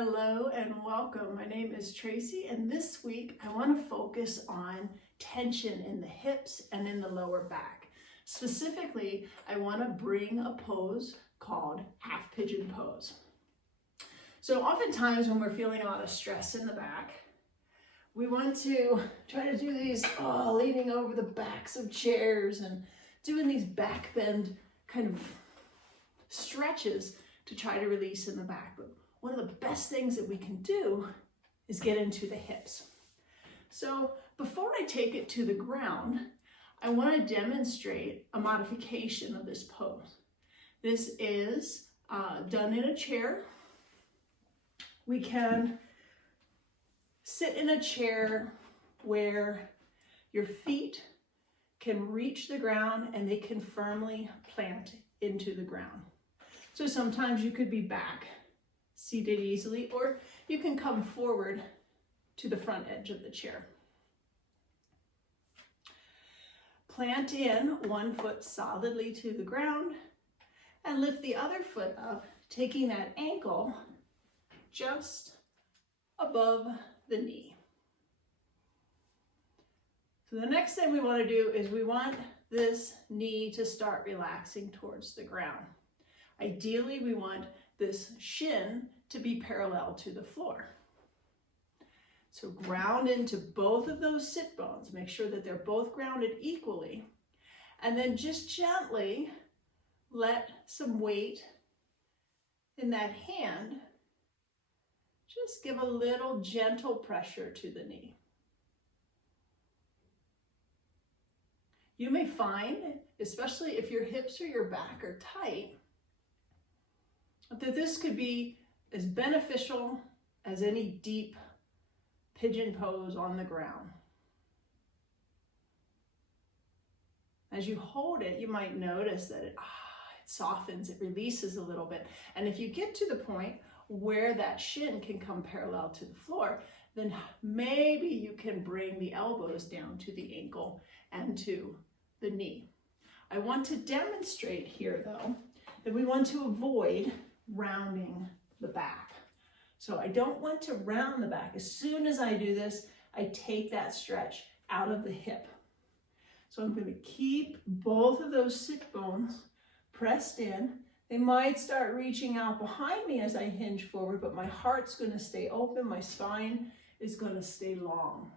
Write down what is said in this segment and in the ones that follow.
Hello and welcome. My name is Tracy, and this week I want to focus on tension in the hips and in the lower back. Specifically, I want to bring a pose called half pigeon pose. So oftentimes when we're feeling a lot of stress in the back, we want to try to do these leaning over the backs of chairs and doing these back bend kind of stretches to try to release in the back. But one of the best things that we can do is get into the hips. So before I take it to the ground, I want to demonstrate a modification of this pose. This is done in a chair. We can sit in a chair where your feet can reach the ground and they can firmly plant into the ground. So sometimes you could be back, seated easily, or you can come forward to the front edge of the chair. Plant in one foot solidly to the ground and lift the other foot up, taking that ankle just above the knee. So the next thing we want to do is we want this knee to start relaxing towards the ground. Ideally, we want this shin to be parallel to the floor. So ground into both of those sit bones. Make sure that they're both grounded equally. And then just gently let some weight in that hand. Just give a little gentle pressure to the knee. You may find, especially if your hips or your back are tight, that this could be as beneficial as any deep pigeon pose on the ground. As you hold it, you might notice that it softens, it releases a little bit. And if you get to the point where that shin can come parallel to the floor, then maybe you can bring the elbows down to the ankle and to the knee. I want to demonstrate here, though, that we want to avoid rounding the back. So I don't want to round the back. As soon as I do this, I take that stretch out of the hip. So I'm going to keep both of those sit bones pressed in. They might start reaching out behind me as I hinge forward, but my heart's going to stay open. My spine is going to stay long.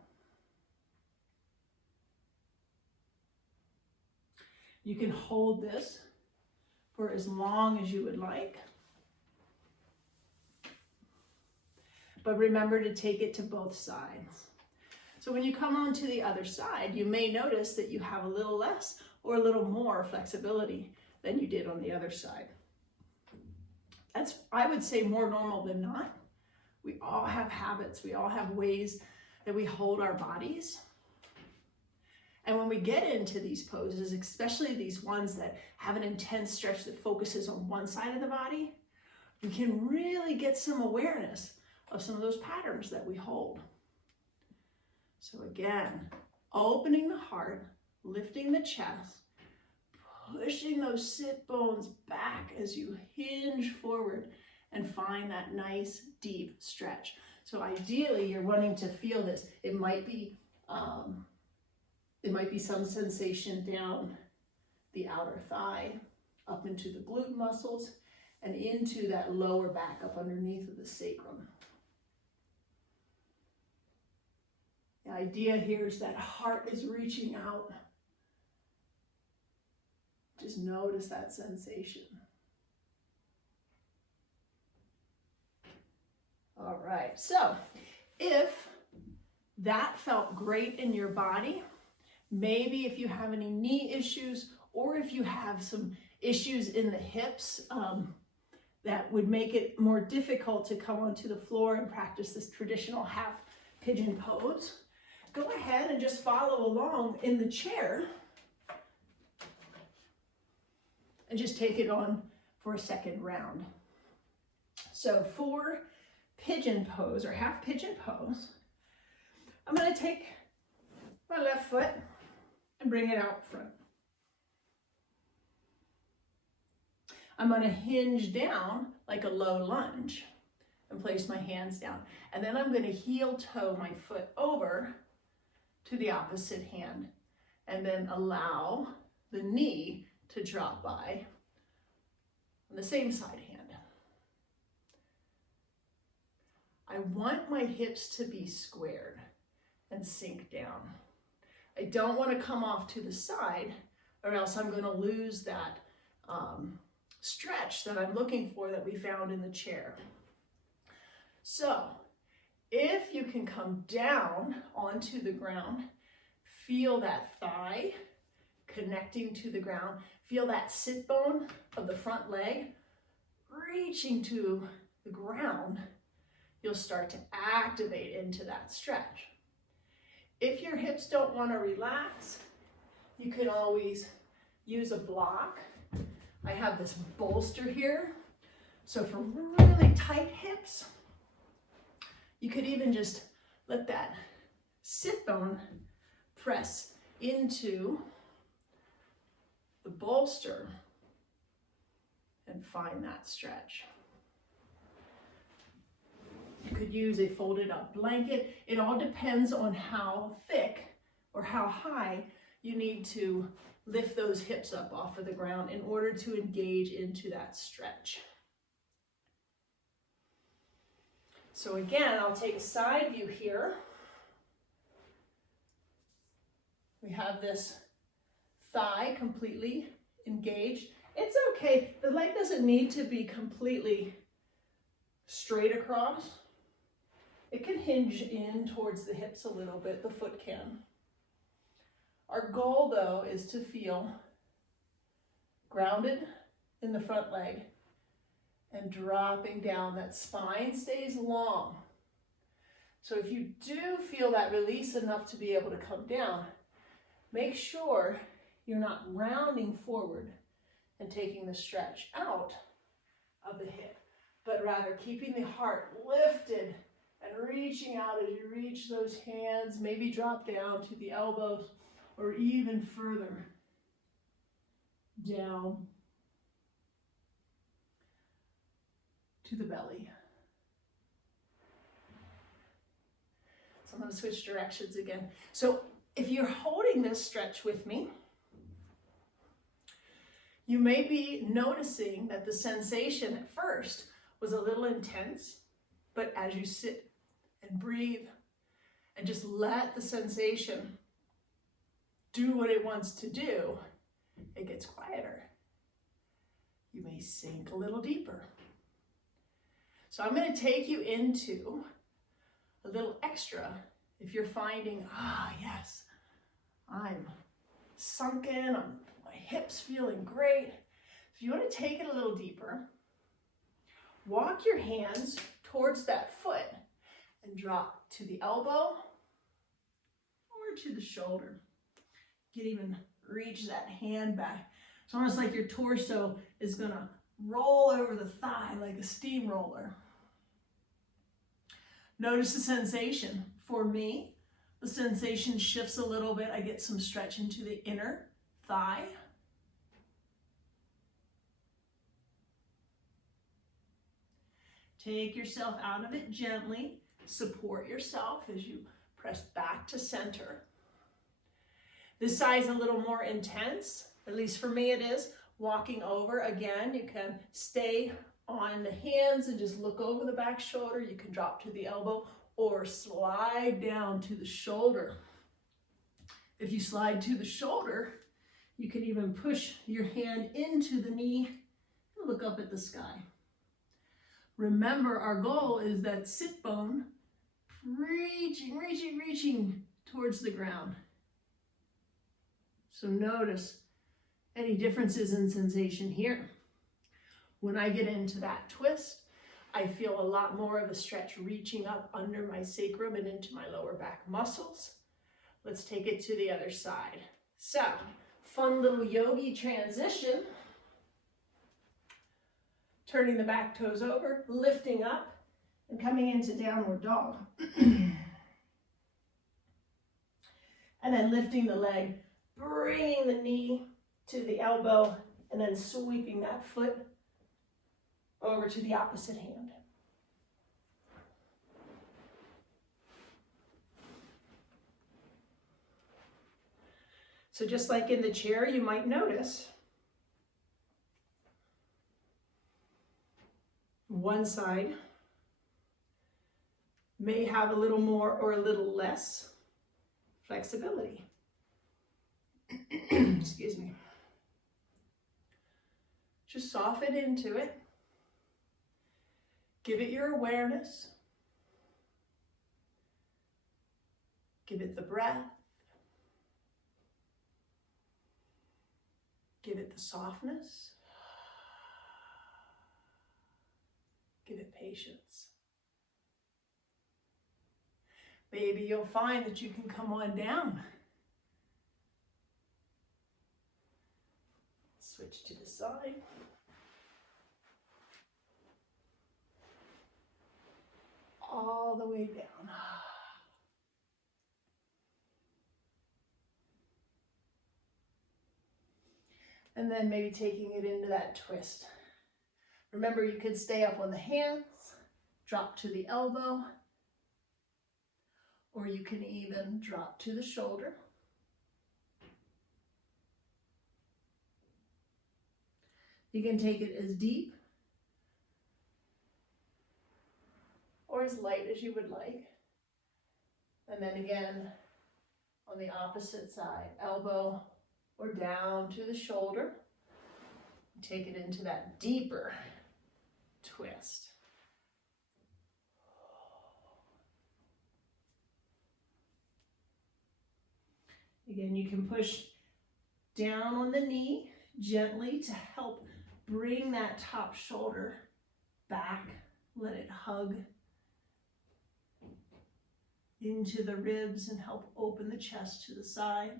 You can hold this for as long as you would like. But remember to take it to both sides. So when you come on to the other side, you may notice that you have a little less or a little more flexibility than you did on the other side. That's, I would say, more normal than not. We all have habits. We all have ways that we hold our bodies. And when we get into these poses, especially these ones that have an intense stretch that focuses on one side of the body, you can really get some awareness of some of those patterns that we hold. So again, opening the heart, lifting the chest, pushing those sit bones back as you hinge forward and find that nice deep stretch. So ideally, you're wanting to feel this. It might be some sensation down the outer thigh, up into the glute muscles, and into that lower back up underneath of the sacrum. The idea here is that heart is reaching out. Just notice that sensation. All right, so if that felt great in your body, maybe if you have any knee issues or if you have some issues in the hips that would make it more difficult to come onto the floor and practice this traditional half pigeon pose, go ahead and just follow along in the chair and just take it on for a second round. So for pigeon pose or half pigeon pose, I'm going to take my left foot and bring it out front. I'm going to hinge down like a low lunge. and place my hands down. And then I'm going to heel toe my foot over to the opposite hand, and then allow the knee to drop by on the same side hand. I want my hips to be squared and sink down. I don't want to come off to the side, or else I'm going to lose that stretch that I'm looking for that we found in the chair. So if you can come down onto the ground, feel that thigh connecting to the ground, feel that sit bone of the front leg reaching to the ground, you'll start to activate into that stretch. If your hips don't want to relax, you can always use a block. I have this bolster here. So for really tight hips, you could even just let that sit bone press into the bolster and find that stretch. You could use a folded up blanket. It all depends on how thick or how high you need to lift those hips up off of the ground in order to engage into that stretch. So again, I'll take a side view here. We have this thigh completely engaged. It's okay, the leg doesn't need to be completely straight across. It can hinge in towards the hips a little bit, the foot can. Our goal though is to feel grounded in the front leg and dropping down. That spine stays long. So if you do feel that release enough to be able to come down, make sure you're not rounding forward and taking the stretch out of the hip, but rather keeping the heart lifted and reaching out as you reach those hands, maybe drop down to the elbows or even further down to the belly. So I'm going to switch directions again. So if you're holding this stretch with me, you may be noticing that the sensation at first was a little intense, but as you sit and breathe and just let the sensation do what it wants to do, it gets quieter. You may sink a little deeper. So I'm going to take you into a little extra if you're finding, yes, I'm sunken, my hips feeling great. If you want to take it a little deeper, walk your hands towards that foot and drop to the elbow or to the shoulder. You can even reach that hand back. It's almost like your torso is going to roll over the thigh like a steamroller. Notice the sensation. For me, the sensation shifts a little bit. I get some stretch into the inner thigh. Take yourself out of it gently. Support yourself as you press back to center. This side is a little more intense, at least for me it is. Walking over, again, you can stay on the hands and just look over the back shoulder. You can drop to the elbow or slide down to the shoulder. If you slide to the shoulder, you can even push your hand into the knee and look up at the sky. Remember, our goal is that sit bone reaching towards the ground. So notice any differences in sensation here. When I get into that twist, I feel a lot more of a stretch reaching up under my sacrum and into my lower back muscles. Let's take it to the other side. So, fun little yogi transition. Turning the back toes over, lifting up, and coming into downward dog. And then lifting the leg, bringing the knee to the elbow, and then sweeping that foot over to the opposite hand. So just like in the chair, you might notice one side may have a little more or a little less flexibility. Excuse me. Just soften into it. Give it your awareness. Give it the breath. Give it the softness. Give it patience. Maybe you'll find that you can come on down. Switch to the side. All the way down. And then maybe taking it into that twist. Remember, you can stay up on the hands, drop to the elbow, or you can even drop to the shoulder. You can take it as deep or as light as you would like. And then again, on the opposite side, elbow or down to the shoulder. Take it into that deeper twist. Again, you can push down on the knee gently to help bring that top shoulder back. Let it hug into the ribs and help open the chest to the side.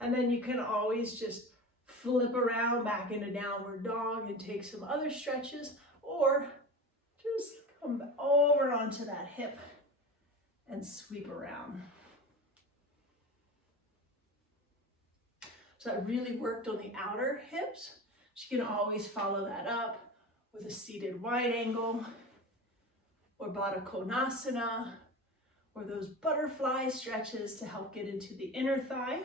And then you can always just flip around back into downward dog and take some other stretches, or just come over onto that hip and sweep around. So that really worked on the outer hips. You can always follow that up with a seated wide angle or Baddha Konasana or those butterfly stretches to help get into the inner thigh.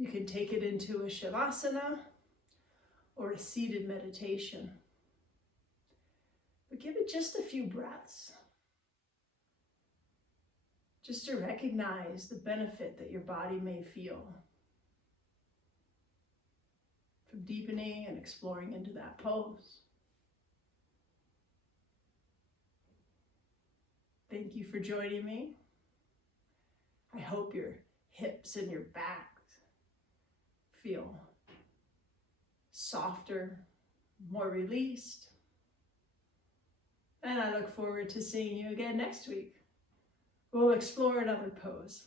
You can take it into a Shavasana or a seated meditation. But give it just a few breaths. Just to recognize the benefit that your body may feel from deepening and exploring into that pose. Thank you for joining me. I hope your hips and your back feel softer, more released. And I look forward to seeing you again next week. We'll explore another pose.